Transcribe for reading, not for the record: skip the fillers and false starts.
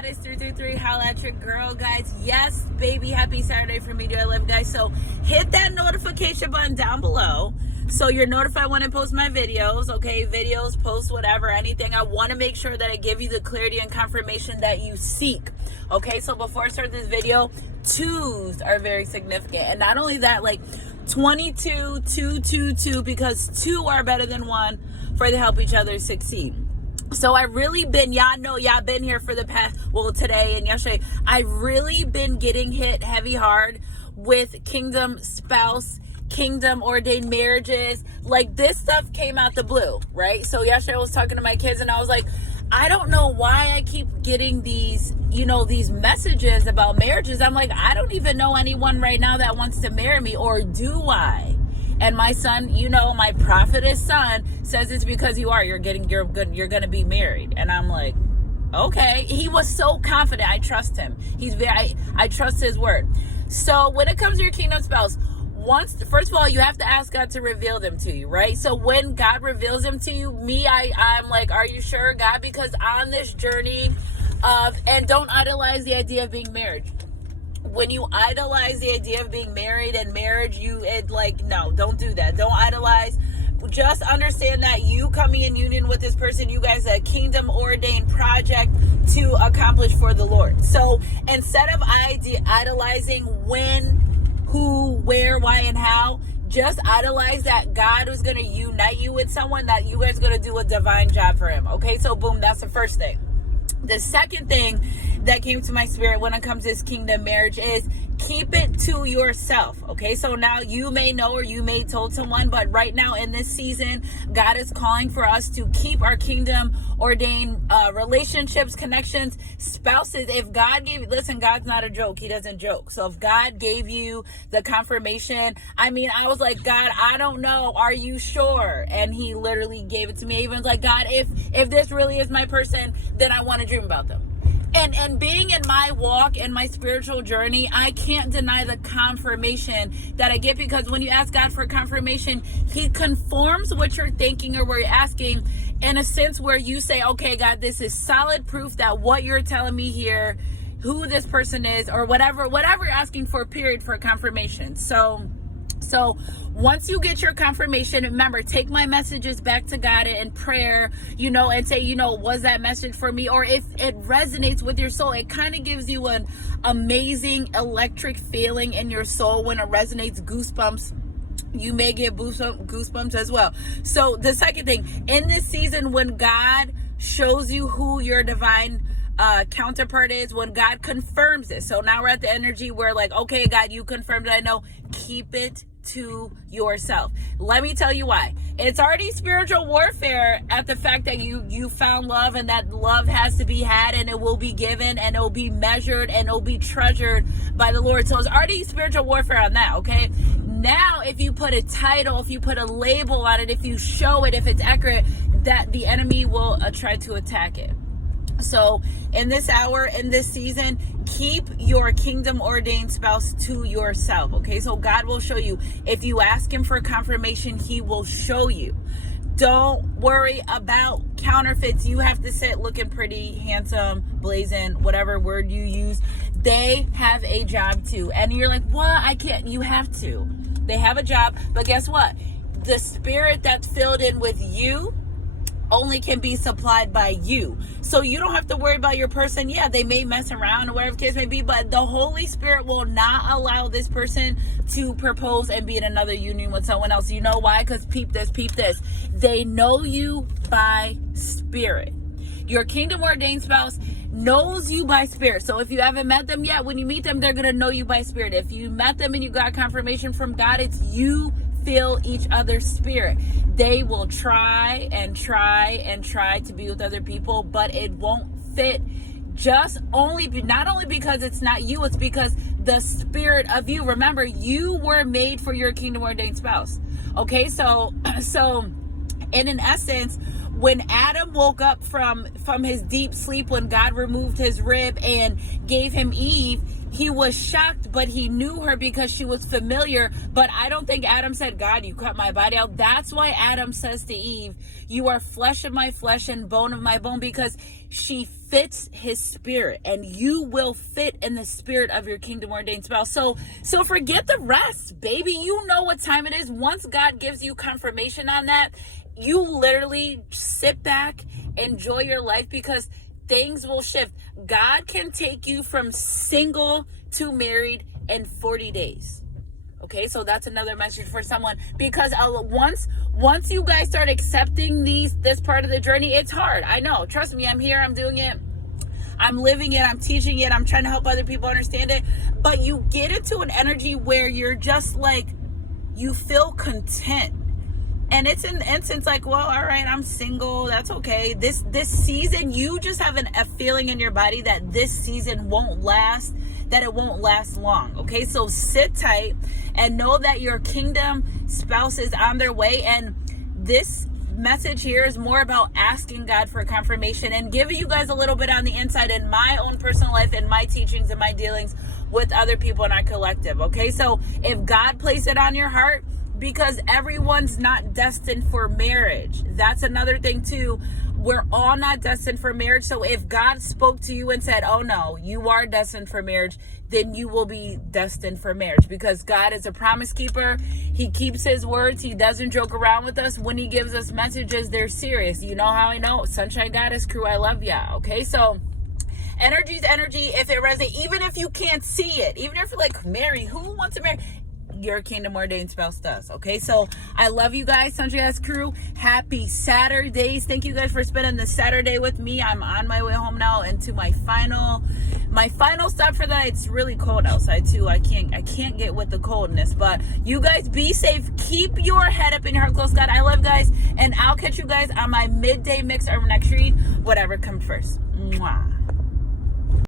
Goddess 333, holla at your girl, guys. Yes, baby, happy Saturday for me. Do I love you guys? So hit that notification button down below so you're notified when I post my videos. Okay, videos, post, whatever, anything. I want to make sure that I give you the clarity and confirmation that you seek. Okay, so before I start this video, twos are very significant. And not only that, like 22, 2, 2, 2, because two are better than one for to help each other succeed. So I really been, y'all know, y'all been here for the past, well, today and yesterday, I really been getting hit heavy hard with kingdom spouse, kingdom ordained marriages. Like, this stuff came out the blue, right? So yesterday I was talking to my kids and I was like, I don't know why I keep getting these, these messages about marriages. I'm like, I don't even know anyone right now that wants to marry me, or do I? And my son, my prophetess son says it's because you're going to be married. And I'm like, okay. He was so confident. I trust him. I trust his word. So when it comes to your kingdom spouse, first of all, you have to ask God to reveal them to you, right? So when God reveals them to you, I'm like, are you sure, God? Because on this journey and don't idolize the idea of being married. When you idolize the idea of being married and marriage, no, don't do that. Don't idolize. Just understand that you coming in union with this person, you guys, a kingdom ordained project to accomplish for the Lord. So instead of idolizing when, who, where, why, and how, just idolize that God was going to unite you with someone, that you guys are going to do a divine job for him. Okay, so boom, that's the first thing. The second thing that came to my spirit when it comes to this kingdom marriage is keep it to yourself. Okay, so now you may know, or you may told someone, but right now in this season, God is calling for us to keep our kingdom ordained relationships, connections, spouses. If God listen, God's not a joke. He doesn't joke. So if God gave you the confirmation, I was like, God, I don't know. Are you sure? And he literally gave it to me. Even was like, God, if this really is my person, then I want to dream about them. And being in my walk and my spiritual journey, I can't deny the confirmation that I get, because when you ask God for confirmation, he conforms what you're thinking or what you're asking in a sense where you say, okay, God, this is solid proof that what you're telling me here, who this person is, or whatever you're asking for, period, for confirmation. So once you get your confirmation, remember, take my messages back to God in prayer, and say, was that message for me? Or if it resonates with your soul, it kind of gives you an amazing electric feeling in your soul when it resonates, goosebumps. You may get goosebumps as well. So the second thing, in this season, when God shows you who your divine counterpart is, when God confirms it. So now we're at the energy where, like, okay, God, you confirmed it. I know. Keep it to yourself. Let me tell you why. It's already spiritual warfare at the fact that you found love, and that love has to be had, and it will be given, and it will be measured, and it will be treasured by the Lord. So it's already spiritual warfare on that. Okay. Now, if you put a title, if you put a label on it, if you show it, if it's accurate, that the enemy will try to attack it. So in this hour, in this season, keep your kingdom ordained spouse to yourself. Okay, so God will show you. If you ask him for confirmation, he will show you. Don't worry about counterfeits. You have to sit looking pretty, handsome, blazing, whatever word you use. They have a job too. And you're like, well, I can't. You have to. They have a job. But guess what? The spirit that's filled in with you only can be supplied by you. So you don't have to worry about your person. Yeah, they may mess around or whatever the case may be, but the Holy Spirit will not allow this person to propose and be in another union with someone else. You know why? Because peep this. They know you by spirit. Your kingdom ordained spouse knows you by spirit. So if you haven't met them yet, when you meet them, they're going to know you by spirit. If you met them and you got confirmation from God, it's you feel each other's spirit. They will try to be with other people, but it won't fit. Not only because it's not you, it's because the spirit of you. Remember, you were made for your kingdom ordained spouse. Okay, so in an essence, when Adam woke up from his deep sleep, when God removed his rib and gave him Eve, he was shocked, but he knew her because she was familiar. But I don't think Adam said, God, you cut my body out. That's why Adam says to Eve, you are flesh of my flesh and bone of my bone, because she fits his spirit, and you will fit in the spirit of your kingdom ordained spouse. So forget the rest, baby. You know what time it is. Once God gives you confirmation on that, you literally sit back, enjoy your life, because things will shift. God can take you from single to married in 40 days. Okay, so that's another message for someone, because once you guys start accepting this part of the journey, it's hard. I know. Trust me, I'm here. I'm doing it. I'm living it. I'm teaching it. I'm trying to help other people understand it. But you get into an energy where you're just like, you feel content. And it's an instance like, well, all right, I'm single. That's okay. This season, you just have a feeling in your body that this season won't last, that it won't last long. Okay, so sit tight and know that your kingdom spouse is on their way. And this message here is more about asking God for confirmation and giving you guys a little bit on the inside in my own personal life and my teachings and my dealings with other people in our collective. Okay, so if God placed it on your heart, because everyone's not destined for marriage. That's another thing too. We're all not destined for marriage. So if God spoke to you and said, oh no, you are destined for marriage, then you will be destined for marriage, because God is a promise keeper. He keeps his words. He doesn't joke around with us. When he gives us messages, they're serious. You know how I know? Sunshine Goddess crew, I love ya. Okay, so energy's energy. If it resonates, even if you can't see it, even if you're like, Mary, who wants to marry? Your kingdom ordained spouse does. Okay, so I love you guys, Sunshine Goddess crew. Happy Saturdays. Thank you guys for spending the Saturday with me. I'm on my way home now into my final stop for the night. It's really cold outside too. I can't get with the coldness, but you guys be safe. Keep your head up and your heart close, God. I love you guys, and I'll catch you guys on my midday mix or next read, whatever comes first. Mwah.